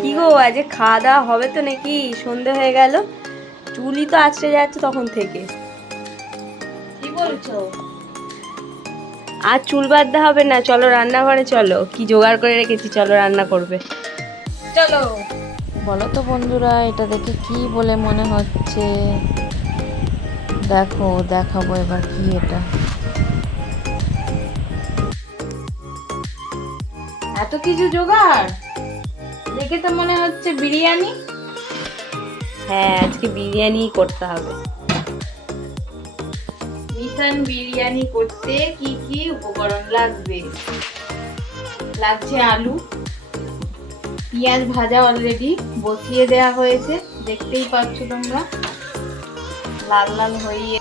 কি গো, আজ খাওয়া দাওয়া হবে তো নাকি? সন্ধে হয়ে গেল, চুলই তো আছড়ে যাচ্ছে তখন থেকে। কি বলছো? আর চুল বাঁধতে হবে না, চলো রান্নাঘরে চলো, কি জোগাড় করে রেখেছি, চলো রান্না করবে। চলো। বলো তো বন্ধুরা, এটা দেখে কি বলে মনে হচ্ছে? দেখো, দেখাবো এবার কি এটা। এত কিছু জোগাড় দেখে তো মনে হচ্ছে বিরিয়ানি। হ্যাঁ, আজকে বিরিয়ানি করতে হবে। মিশন বিরিয়ানি করতে কি কি উপকরণ লাগবে? লাগছে আলু, পেঁয়াজ ভাজা অলরেডি বসিয়ে দেওয়া হয়েছে, দেখতেই পাচ্ছ তোমরা, লাল লাল হয়ে।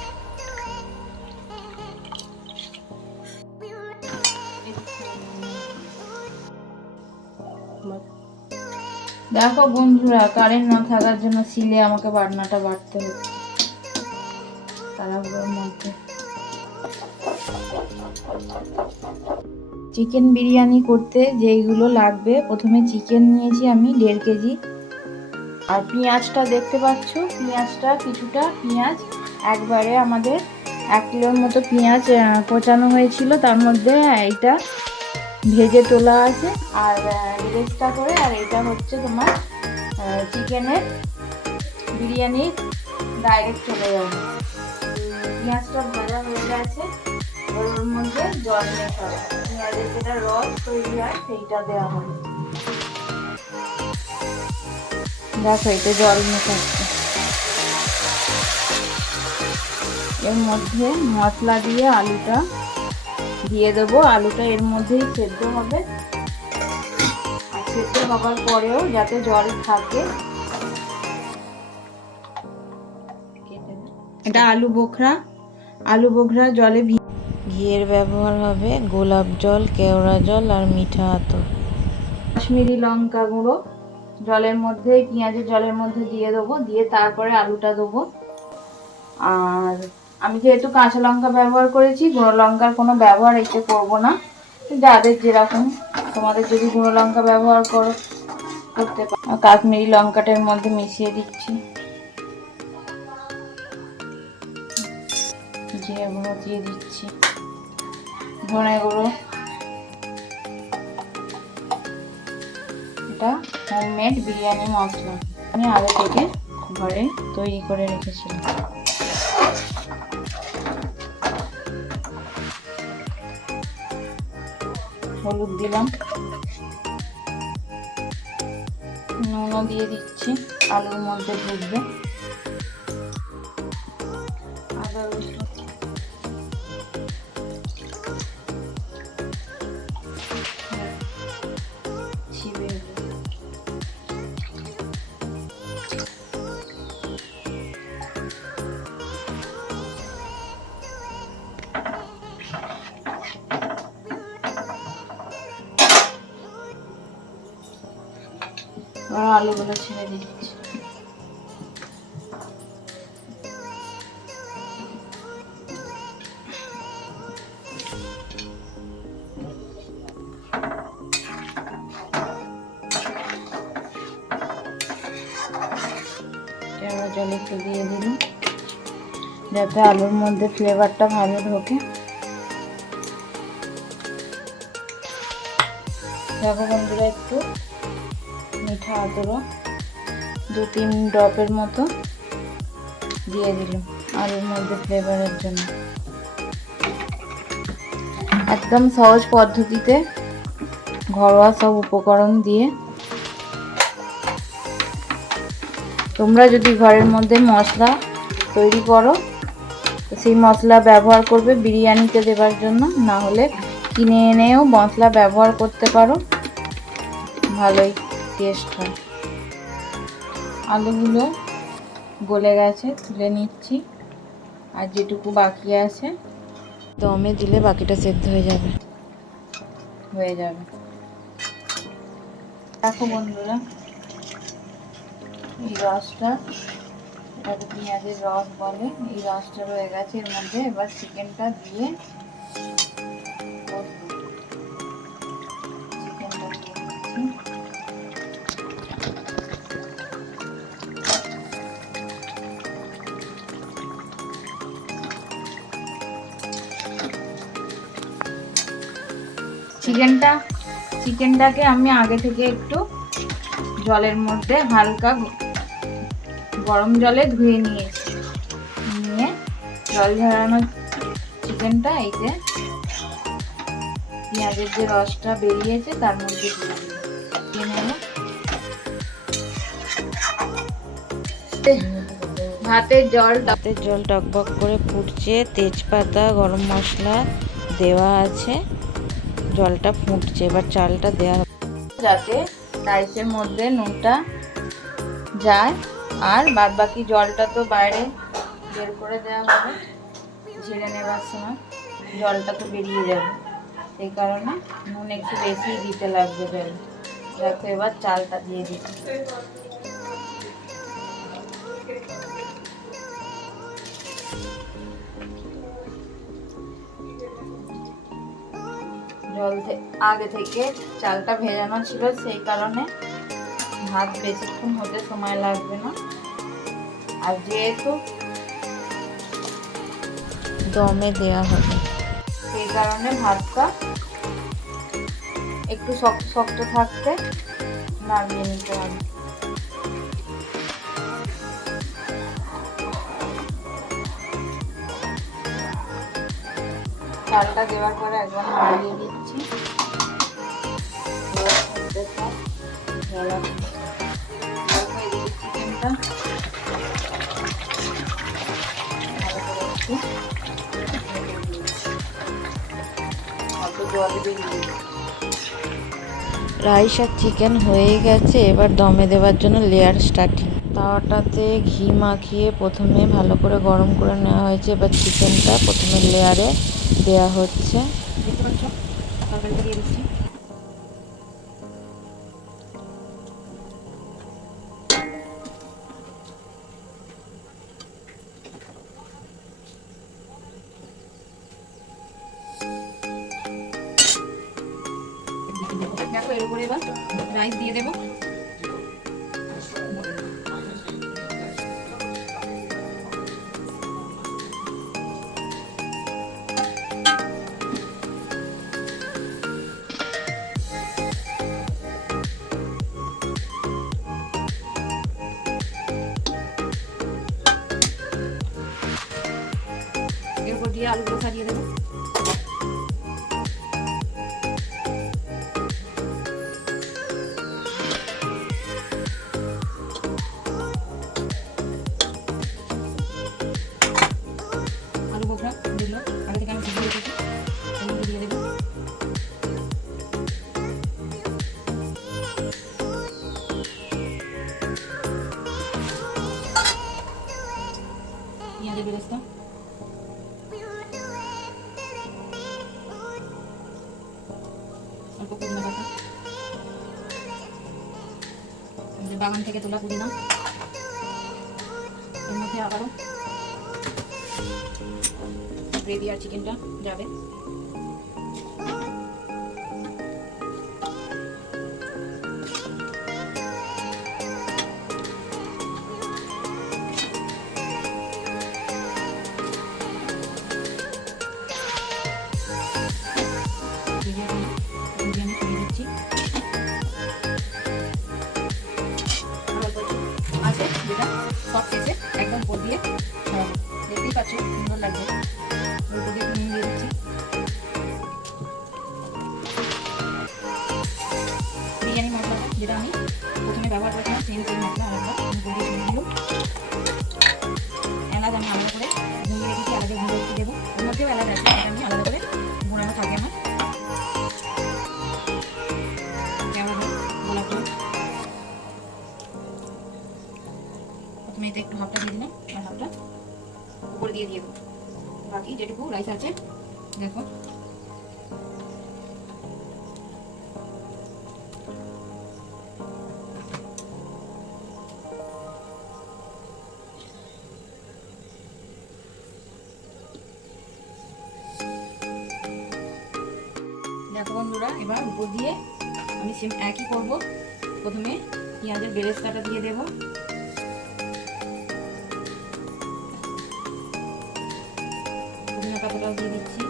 দেখো বন্ধুরা, কারেন্ট না থাকার জন্য সিলে আমাকে বাটনাটা বাটতে হচ্ছে তাড়াহুড়োর মধ্যে। চিকেন বিরিয়ানি করতে যেইগুলো লাগবে, প্রথমে চিকেন নিয়েছি আমি 1.5 কেজি। আর পেঁয়াজটা দেখতে পাচ্ছ, পেঁয়াজটা কিছুটা পেঁয়াজ একবারে আমাদের 1 কিলোর মতো পেঁয়াজ কোচানো হয়েছিল, তার মধ্যে এইটা ভেজে তোলা আছে আর রেস্টটা করে। আর এটা হচ্ছে তোমার চিকেনের বিরিয়ানির ডাইরেক্ট চলে যাবে। পেঁয়াজটা ভাজা হয়ে গেছে, ওর মধ্যে জল মেশাবো, পেঁয়াজের যেটা রস তৈরি হয় সেইটা দেওয়া হবে। দেখো, এটা জল মেশাচ্ছে। এর মধ্যে মশলা দিয়ে আলুটা দিয়ে দেবো, আলুটা এর মধ্যেই সেদ্ধ হবে। আর সেদ্ধ হবার পরেও যাতে জল থাকে, এটা আলু বোখরা জলে ঘিয়ের ব্যবহার হবে, গোলাপ জল, কেওড়া জল আর মিঠা আতর। কাশ্মীরি লঙ্কা গুঁড়ো জলের মধ্যে, পেঁয়াজের জলের মধ্যে দিয়ে দেবো, দিয়ে তারপরে আলুটা দেবো। আর আমি যেহেতু কাঁচা লঙ্কা ব্যবহার করেছি, গুঁড়ো লঙ্কার কোনো ব্যবহার এতে করবো না। যাদের যেরকম, তোমাদের যদি গুঁড়ো লঙ্কা ব্যবহার করতে পারো। কাশ্মীরি লঙ্কাটার মধ্যে মিশিয়ে দিচ্ছি, জিরে গুঁড়ো দিয়ে দিচ্ছি, ধনে গুঁড়ো। এটা হোমমেড বিরিয়ানি মশলা, আমি আগে থেকে ঘরে তৈরি করে রেখেছিলাম। হলুদ দিলাম, নুনও দিয়ে দিচ্ছি, আলুর মধ্যে ঢুকবে। আদা রসুন, চিড়ে আর আলুগুলো ছেড়ে দিচ্ছি। কেওড়া জল একটু দিয়ে দিলাম যাতে আলুর মধ্যে ফ্লেভারটা ভালো ঢোকে। দেখো বন্ধুরা, একটু মিঠা আতরও 2-3 ড্রপের মতো দিয়ে দিলাম আলুর মধ্যে ফ্লেভারের জন্য। একদম সহজ পদ্ধতিতে ঘরোয়া সব উপকরণ দিয়ে তোমরা যদি ঘরের মধ্যে মশলা তৈরি করো, তো সেই মশলা ব্যবহার করবে বিরিয়ানিতে দেবার জন্য, না হলে কিনে এনেও মশলা ব্যবহার করতে পারো, ভালোই টেস্ট হয়। আলুগুলো গলে গেছে, তুলে নিচ্ছি। আর যেটুকু বাকি আছে দমে দিলে বাকিটা সেদ্ধ হয়ে যাবে। দেখো বন্ধুরা, এই রসটা, এটাকে পেঁয়াজের রস বলে, এই রসটা রয়ে গেছে এর মধ্যে। এবার চিকেনটা দিয়ে চিকেনটাকে আমি আগে থেকে একটু জলের মধ্যে হালকা গরম জলে ধুয়ে নিয়েছি। নিয়ে জল ঝরানো চিকেনটা এই যে পেঁয়াজের যে রসটা বেরিয়েছে তার মধ্যে দিয়ে নেব। ভাতের জল টকবক করে ফুটছে, তেজপাতা গরম মশলা দেওয়া আছে, জলটা ফুটছে, এবার চালটা দেওয়া হবে যাতে রাইসের মধ্যে নুনটা যায়। আর বাদ বাকি জলটা তো বাইরে বের করে দেওয়া হবে, ঝেড়ে নেবার সময় জলটা তো বেরিয়ে যাবে, সেই কারণে নুন একটু বেশি দিতে লাগবে জল। দেখো এবার চালটা দিয়ে দিচ্ছি। আগে থেকে চালটা ভেজানো ছিল, সেই কারণে ভাত বেশিক্ষণ হতে সময় লাগবে না। আর যেহেতু দমে দেওয়া হবে, সেই কারণে ভাতটা একটু শক্ত শক্ত থাকতে নামিয়ে নিতে হবে। চালটা দেওয়ার পরে একবার নাড়িয়ে দিচ্ছি। চিকেনটা রাইস আর চিকেন হয়ে গেছে, এবার দমে দেওয়ার জন্য লেয়ার স্টার্টিং। তাওয়াটাতে ঘি মাখিয়ে প্রথমে ভালো করে গরম করে নেওয়া হয়েছে, এবার চিকেনটা প্রথমে লেয়ারে দেওয়া হচ্ছে। দেখতে পাচ্ছ তরকারিটা দিয়ে দিচ্ছি। দেখো এর উপরে এবার রাইস দিয়ে দেবো। এর উপর দিয়ে আলুগুলো সাজিয়ে দেবো। আলু বোখরা দিল আগে থেকে আমি ভিজিয়ে রেখেছি, এগুলো দিয়ে দেবো। পেঁয়াজের বেরেস্তা, অল্প পুদিনা পাতা, বাগান থেকে তোলা পুদিনা, এর মধ্যে আবারও গ্রেভি আর চিকেনটা যাবে। বিরিয়ানি দিয়ে দিচ্ছি। আছে যেটা সব শেষে একদম উপর দিয়ে ছড়াবো, দেখতেই পাচ্ছ সুন্দর লাগবে। উপর দিয়ে নুন দিয়ে দিচ্ছি। বিরিয়ানি মশলাটা যেটা আমি প্রথমে ব্যবহার করেছিলাম সেম মশলা আলাদা উপর দিয়ে নুন দিলাম। এলাচ আমি আলাদা করে ভুঙিয়ে রেখেছি, আলাদা গুঁড়ো একটু দেবো। ওর মধ্যেও এলাচ আছে, এটা আমি আলাদা করে গুঁড়ানো থাকে আমার। গোলাপ ফুল প্রথমে এতে একটু হাফটা দিয়ে দিলাম আর হাফটা উপরে দিয়ে দেবো। বাকি যেটুকু রাইস আছে দেখো দেখো বন্ধুরা, এবার উপর দিয়ে আমি সেম একই করব। প্রথমে পেঁয়াজের বেরেস্তাটা দিয়ে দেব, পুদিনা পাতাটাও দিয়ে দিচ্ছি।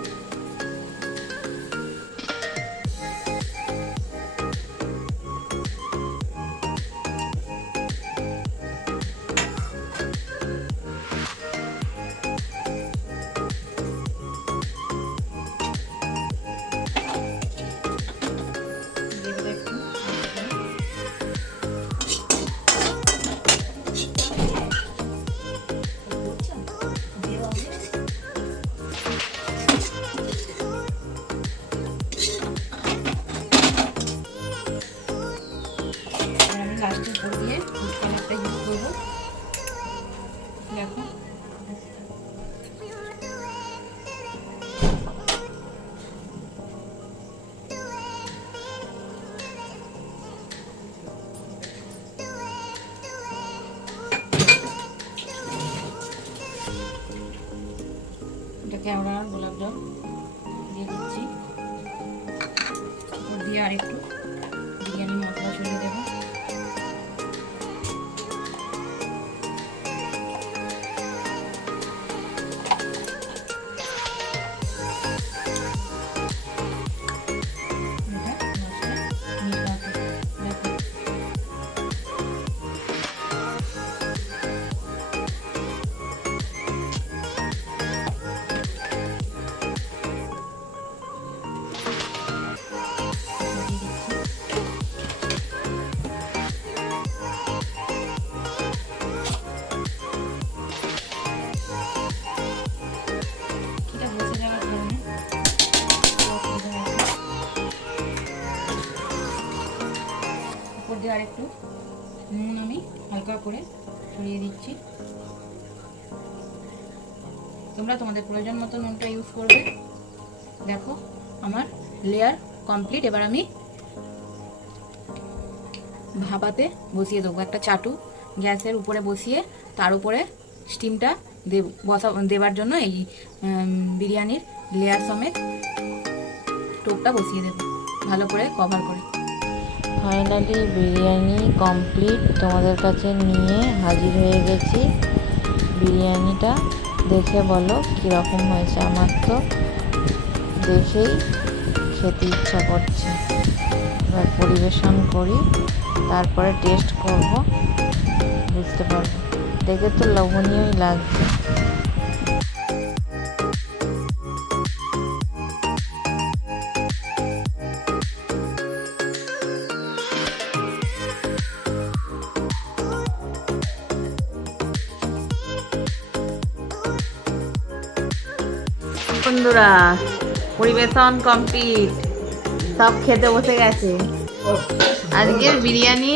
আরেকটু বিরিয়ানি মশলা ছড়িয়ে দেবো। আর একটু নুন আমি হালকা করে ছড়িয়ে দিচ্ছি। তোমরা তোমাদের প্রয়োজন মতো নুনটা ইউজ করবে। দেখো আমার লেয়ার কমপ্লিট। এবার আমি ভাপাতে বসিয়ে দেবো। একটা চাটু গ্যাসের উপরে বসিয়ে তার উপরে স্টিমটা দেবার জন্য এই বিরিয়ানির লেয়ার সমেত টোপটা বসিয়ে দেবো ভালো করে কভার করে। ফাইনালি বিরিয়ানি কমপ্লিট তোমাদের কাছে নিয়ে হাজির হয়ে গেছি। বিরিয়ানিটা দেখে বলো কীরকম হয়েছে। আমার তো দেখেই খেতে ইচ্ছা করছে। এবার পরিবেশন করি, তারপরে টেস্ট করব, বুঝতে পারবো। দেখে তো লোভনীয়ই লাগছে। বন্ধুরা পরিবেশন কমপ্লিট, সব খেতে বসে গেছে। আজকের বিরিয়ানি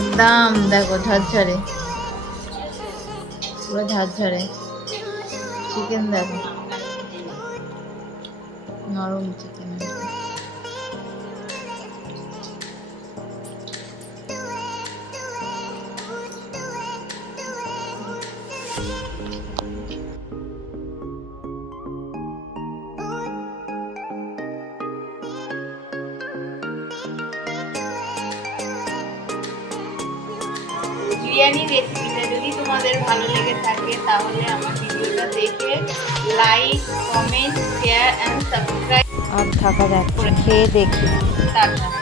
একদম দেখো ঝরঝরে, পুরো ঝরঝরে। চিকেন দেখো, নরম চিকেন। বিরিয়ানির রেসিপিটা যদি তোমাদের ভালো লেগে থাকে তাহলে আমার ভিডিওটা দেখে like, comment, share and subscribe আর থাকা যাচ্ছে, খেয়ে দেখি। টাটা।